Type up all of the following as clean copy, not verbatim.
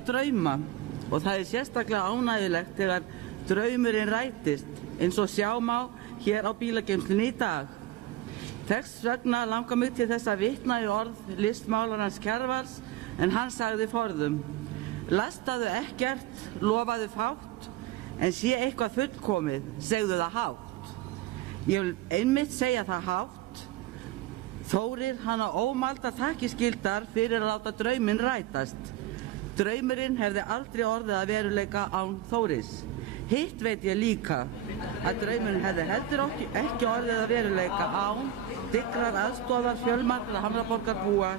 eiga drauma og það sérstaklega ánægjulegt þegar draumurinn rætist eins og sjá má hér á bílageymslunni í dag. Þess vegna langar mig til þess að vitna í orð listmálarans Kjarvals en hann sagði forðum: lastaðu ekkert, lofaðu fátt, en sé eitthvað fullkomið, segðu það hátt. Ég vil einmitt segja það hátt. Þórir hann á ómælda þakkir skyldar fyrir að láta drauminn rætast. Draumurinn hefði aldrei orðið að veruleika án Þóris. Hitt veit ég líka að draumurinn hefði heldur ekki orðið að veruleika án dyggrar aðstoðar fjölmargra Hamraborgarbúa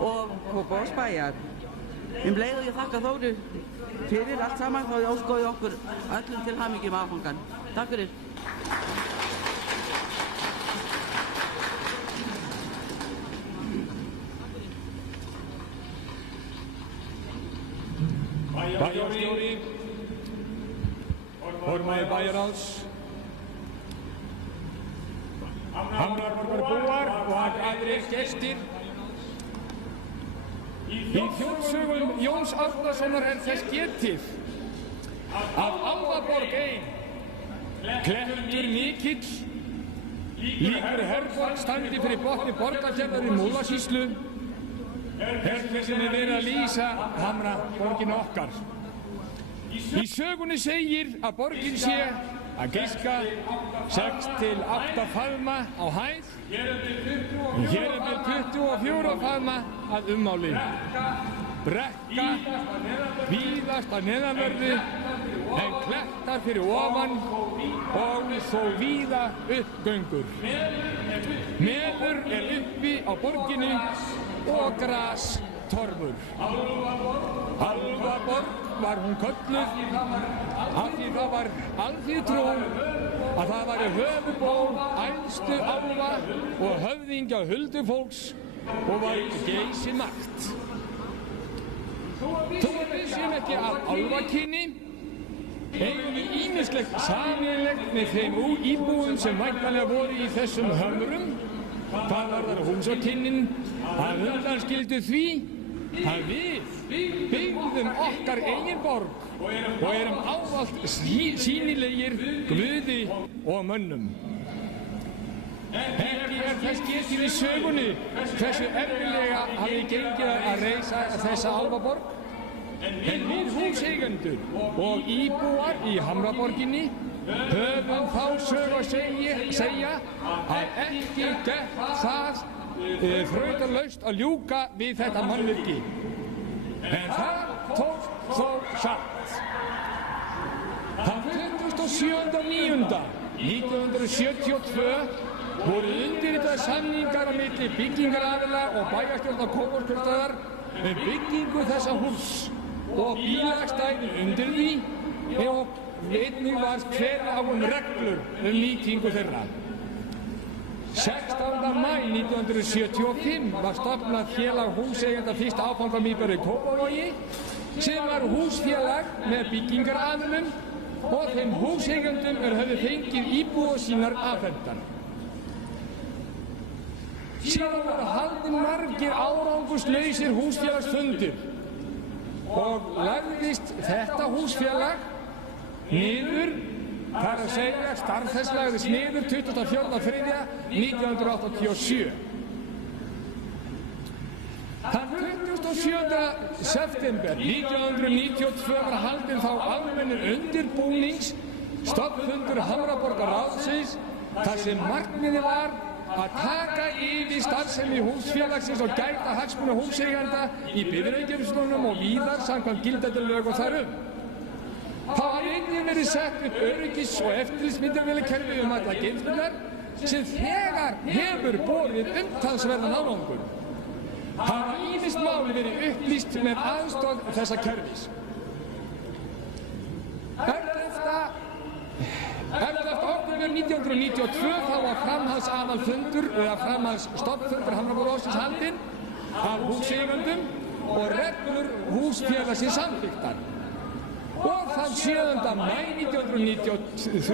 og Kópavogsbæjar. Leið og ég þakka Þóri fyrir allt saman, þá ég óskoði okkur öllum til hamingju með áfangan. Takk fyrir. Bæjarstjóri, formaður bæjarráðs, Hamraborgarbúar og aðrir gestir. Í þjóðsögum Jóns Árnasonar þess getið að Álfaborg ein, klettur mikill, líkur Herborg standi fyrir botni Borgarfjarðar í Múlasýslu, hvernig sem verið að lýsa Hamraborgin okkar. Í sögunni segir að borgin sé að giska 6 til 8 faðma á hæð, en hér með 24 faðma að ummáli. Brekka víðast að neðanverðu, en klettar fyrir ofan og þó víða uppgöngur. Melur uppi á borginni og gras torfur. Álfaborg var hún kölluð af því það var alþýðutrú að það væri höfuðból æðstu álfa og höfðingja huldufólks og var geysimakt. Þó að við séum ekki af álfakyni eigum við ýmislegt sameiginlegt með þeim íbúum sem væntanlega voru í þessum hömrum. Það varðar húsakynnin að undanskildu því að við byggðum okkar eigin borg og erum ávallt sýnilegir Guði og mönnum. Ekki þess getið í sögunni hversu erfiðlega hafi gengið að reisa þessa álfaborg, en við húseigendur og íbúar í Hamraborginni höfum þá sögu að segja að ekki gekk það þrautalaust að ljúka við þetta mannvirki. En það tókst þó satt. Þann 27.9.1972 voru undirritaðir samningar á milli byggingaraðila og bæjarstjórnar Kópavogskjörstaðar með byggingu þessa húss og bílastæði undir því og einnig var kveðið á reglur nýtingu þeirra. 16. maí 1975 var stofnað félag húseigenda fyrsta áfangamýbæri í Kópavogi sem var húsfélag með byggingaraðilum og þeim húseigendum höfðu fengið íbúðir sínar afhentar. Síðan voru haldnir margir árangurslausir húsfélagsfundir og lagðist þetta húsfélag niður, þar að segja starf þess lagðist niður 24.3.1987. Þann 27. september 1992 var haldinn þá almennur undirbúnings stofnfundur Hamraborgarráðsins þar sem markmiðið var að taka yfir starfsemi húsfélagsins og gæta hagsmuna húseigenda í bifreiðageymslunum og víðar samkvæmt gildandi lög og þar Það hafa einnig verið sett upp öryggis- og eftirlitsmyndavélakerfi alla geymslurnar sem þegar hefur borið umtalsverðan árangur. Hafa ýmist máli verið upplýst með aðstoð þessa kerfis. 11. október 1992 þá var framhaldsaðalfundur eða framhaldsstofnfundur Hamraborgarráðsins haldinn af húseigendum og reglur húsfélagsins samþykktar. Og þann 7. maí 1993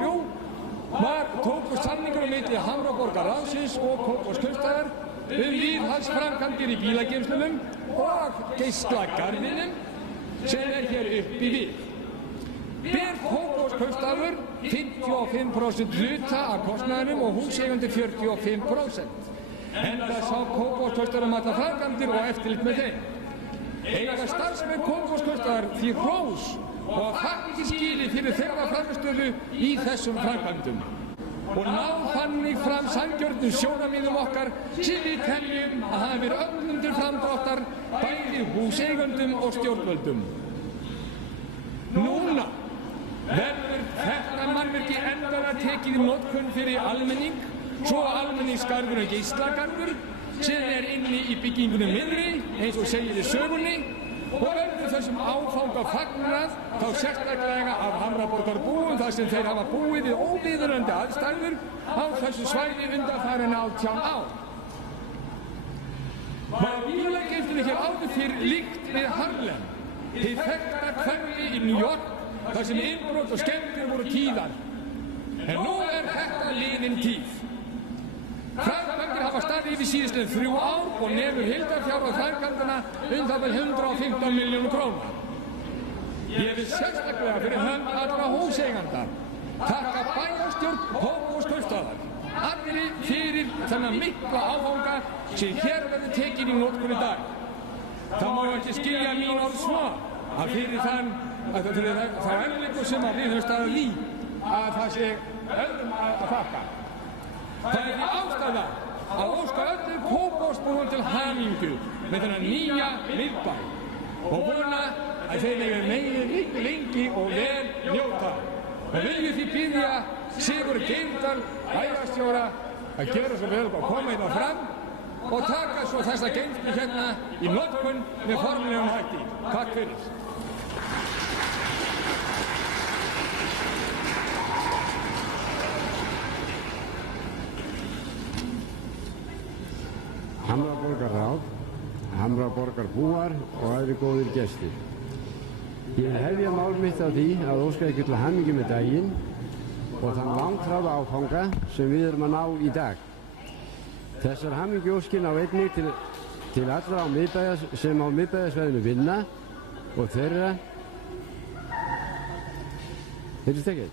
tóku samningur á milli Hamraborgarráðsins og Kópavogskjörstaðar viðhaldsframkvæmdir í bílageymslunum og geislagarðinum sem hér uppi við. Ber Kópavogskaupstaður 55% hluta af kostnaðinum og húseigendur 45%. Enda sá Kópavogskaupstaður allar framkvæmdir og eftirlit með þeim. Eiga starfsmenn Kópavogskaupstaðar því hrós og þakkir skilið fyrir þeirra frammistöðu í þessum framkvæmdum og ná þannig fram sanngjörnum sjónarmiðum okkar sem við teljum að hafa verið öllum til framdráttar bæði húseigendum og stjórnvöldum. Núna verður þetta mannvirki endanlega tekið í notkun fyrir almenning, svo almenningsgarður og geislagarður sem inni í byggingunum miðri, eins og segir í sögunni, og verður þessum áfanga fagnað þá sérstaklega af Hamraborgarbúum þar sem þeir hafa búið við óviðunandi aðstæður á þessu svæði undanfarin 18 ár. Var bílageymslunni hér áður fyrr líkt við Harlem, hið þekkta hverfi í New York þar sem innbrot og skemmtir voru tíðar. En nú þetta liðin tíð. Framkvæmdir hafa staðið yfir síðastliðin 3 ár og nemur heildarfjárhæð framkvæmdanna það 115 milljónir króna. Ég vil sérstaklega fyrir hönd allra húseigenda þakka bæjarstjórn Kópavogskaupstaðar allri fyrir þennan mikla áfanga sem hér verður tekin í notkun í dag. Það má ekki skilja mín orð svo að fyrir þá erfiðleikum sem við höfum staðið í að það sé öðrum að þakka. Það því ástæða að óska öllum Kópavogsbúum til hamingju með þennan nýja miðbæ og vona að þeir megi lengi og vel njóta. Og viljum því biðja Sigurð Geirdal, bæjarstjóra, að gera svo vel og koma hérna fram og taka svo þessa geymslu hérna í notkun með formlegum hætti. Takk fyrir. Hamraborgarráð, Hamraborgarbúar og aðrir góðir gestir. Ég vil hefja mál mitt á því að óska ykkur til hamingju með daginn og þann langþráða áfanga sem við erum að ná í dag. Þessar hamingjuóskir ná einnig til allra sem á miðbæjarsvæðinu vinna og þeirra... Heyrðist ekki?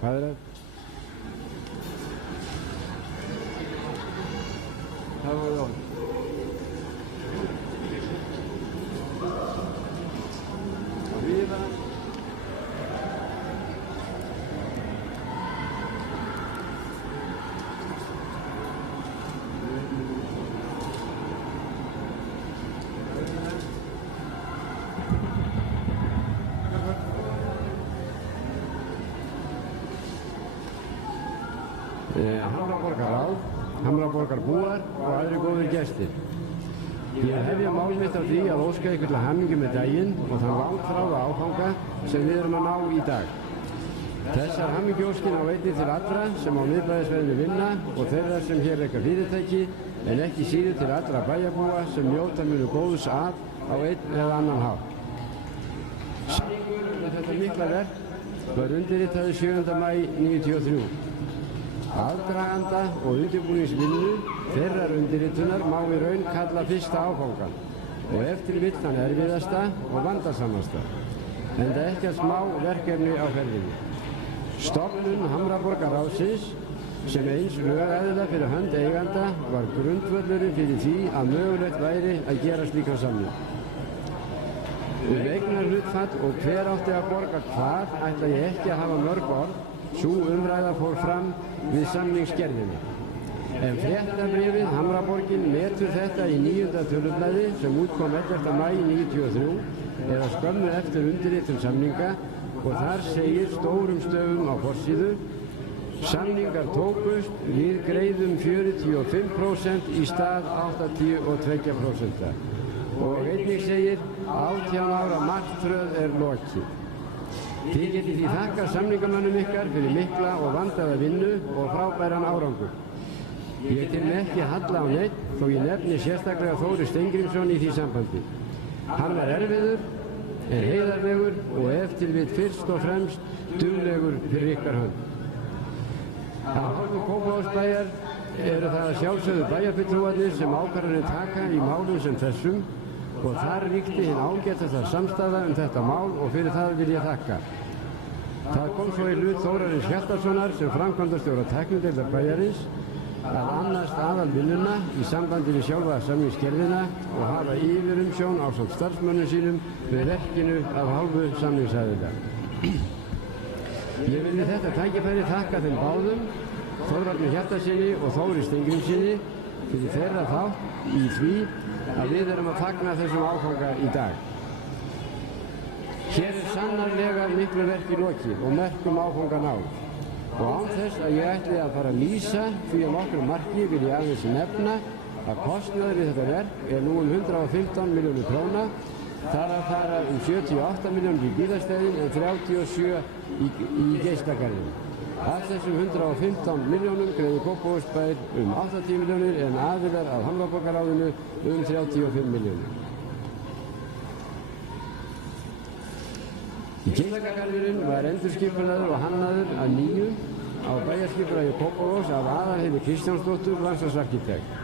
Hvað það? Það var það. Viva! Hamraborgarráð, Hamraborgarbúar og aðrir góðir gestir. Ég hefja mál mitt á því að óska ykkur til hamingju með daginn og þann langþráða áfanga sem við erum að ná í dag. Þessar hamingjuóskir ná einnig til allra sem á miðbæjarsvæðinu vinna og þeirra sem hér reka fyrirtæki en ekki síður til allra bæjarbúa sem njóta munu góðs af á einn eða annan hátt. Samningur með þetta mikla verk var undirritaður 7. maí 1993. Aðdraganda og undirbúningsvinnu þeirrar undirritunar má í raun kalla fyrsta áfangan og eftir vill þann erfiðasta og vandasamasta, enda ekki að smá verkefni á ferðinni. Stofnun Hamraborgarráðsins sem eins lögaðila fyrir hönd eiganda var grundvöllurinn fyrir því að mögulegt væri að gera slíkan samning. Eignarhlutfall og hver átti að borga hvað ætla ég ekki að hafa mörg orð. Sú umræða fór fram við samningsgerðinni. En fréttabréfið Hamraborgin metur þetta í 9. tölublaði sem útkom 11. maí 1993 eða skömmu eftir undirritun samninga og þar segir stórum stöfum á forsíðu: samningar tókust, við greiðum 45% í stað 82%. Og einnig segir 18 ára martröð er lokið. Þið getið því þakka samningamönnum ykkar fyrir mikla og vandaða vinnu og frábæran árangur. Ég til með ekki halla á neitt þó ég nefni sérstaklega Þóri Steingrímsson í því sambandi. Hann var erfiður, en heiðarlegur og ef til vill fyrst og fremst duglegur fyrir ykkar hönd. Af hálfu Kópavogsbæjar eru það að sjálfsögðu bæjarfulltrúarnir sem ákvarðanir taka í málum sem þessum og þar ríkti hinn ágætasta samstaða þetta mál og fyrir það vil ég þakka. Það kom svo í hlut Þórarins Hjartarsonar sem framkvæmdastjóra tæknideildar bæjarins að annast aðalvinnuna í sambandi við sjálfa samningsgerðina og hafa yfirumsjón ásamt starfsmönnum sínum við verkinu af hálfu samningsaðila. Ég vil við þetta tækifæri þakka þeim báðum, Þórarni Hjartarsyni og Þóri Steingrímssyni, fyrir þeirra þátt í því að við erum að fagna þessum áfanga í dag. Hér sannarlega miklu verki lokið og merkum áfanga náð. Og án þess að ég ætli að fara að lýsa því að nokkru marki vil ég aðeins nefna að kostnaður við þetta verk nú 115 milljónir króna. Þar að fara 78 milljónir í bílastæðin en 37 í geislagarðin. Af þessum 115 milljónum greiðir Kópavogsbær 80 milljónir en aðilar af Hamraborgarráðinu 35 milljónir. Geislagarðurinn var endurskipulagður og hannaður að nýju á bæjarskipulagi Kópavogs af Aðalheiði Kristjánsdóttur, landslagsarkitekt.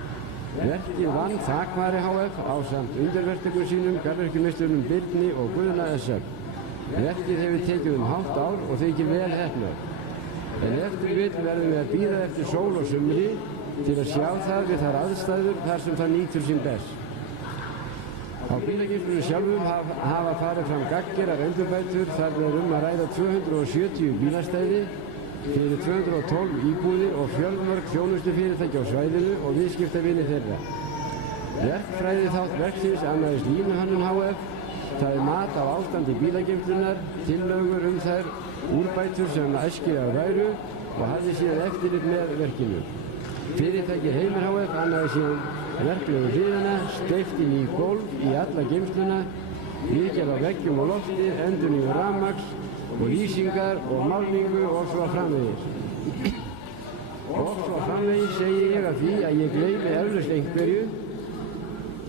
Verkið vann Þakvari HF ásamt undirverktökum sínum, garðyrkjumeisturunum Birni og Guðna SF. Verkið hefur tekið hálft ár og þykir vel heppnað. En eftir vill verðum við að bíða eftir sól og sumri til að sjá það við þær aðstæður þar sem það nýtur sín best. Á bílageymslunum sjálfum hafa farið fram gagngerar endurbætur þar við að ræða 270 bílastæði fyrir 212 íbúðir og fjölmörg þjónustufyrirtæki á svæðinu og viðskiptavini þeirra. Verkfræði þátt verksins annaðist Línuhönnun HF, það mat á ástandi bílageymslunar, tillögur þær úrbætur sem æskilegar væru og hafði síðan eftirlit með verkinu. Fyrirtæki Heimir HF annaði síðan verklegu hliðina, steypti ný gólf í alla geymsluna, viðgerð á veggjum og lofti, endurnýjun rafmagns og lýsingar og málningu og svo framvegis. Og svo framvegis segi ég af því að ég gleymi eflaust einhverju,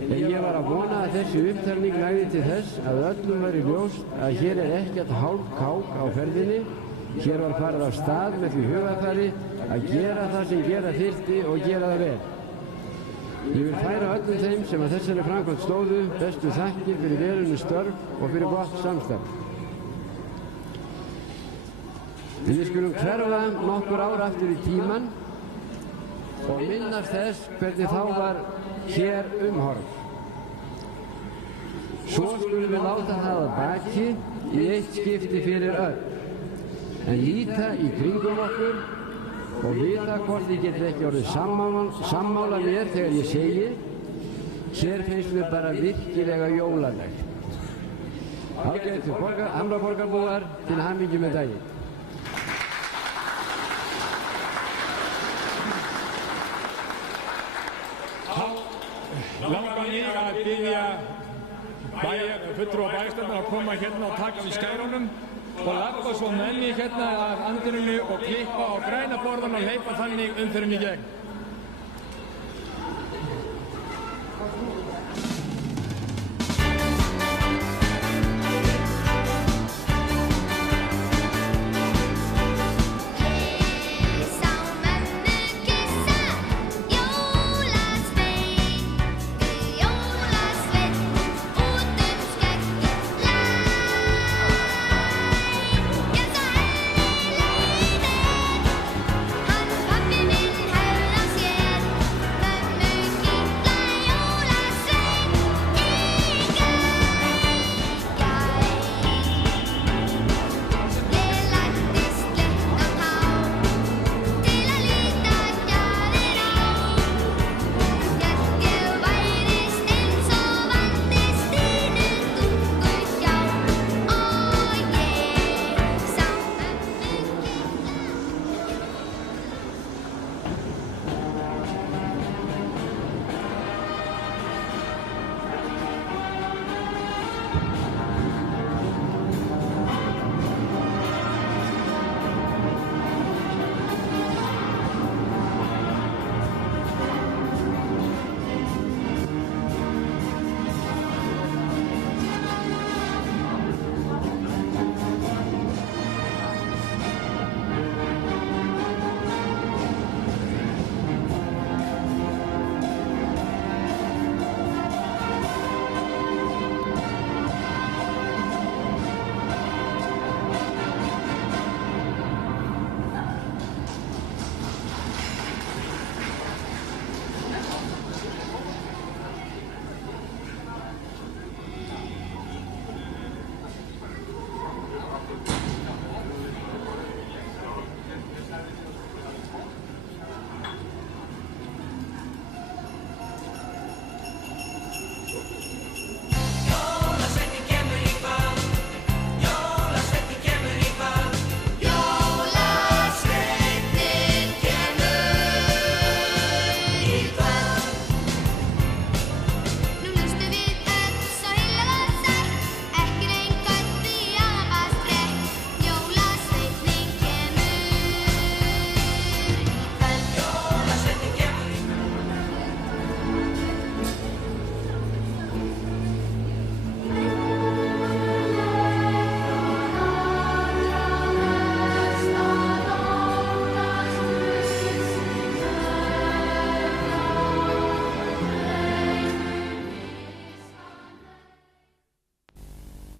en ég var að vona að þessi upptalning næði til þess að öllum væri ljóst að hér ekkert hálf kák á ferðinni. Hér var farið af stað með því hugafari að gera það sem gera þyrfti og gera það vel. Ég vil færa öllum þeim sem að þessari framkvæmd stóðu bestu þakkir fyrir velunni störf og fyrir gott samstarf. Við skulum hverfa nokkur ár aftur í tímann og minnast þess hvernig þá var hér umhorf. Svo skulum við láta það að baki í eitt skipti fyrir öll, en líta í kringum okkur og vita hvort ég get ekki orðið sammála mér þegar ég segi hér finnst mér bara virkilega jólalegt. Ágætu Hamraborgarbúar, til hamingju með daginn. Langar mig að biðja fulltrúa bæjarstjórnar að koma hérna og taka við skærunum og labba svo menni hérna af andrunni og klippa á græna borðan og hleypa þannig umferðinni í gegn.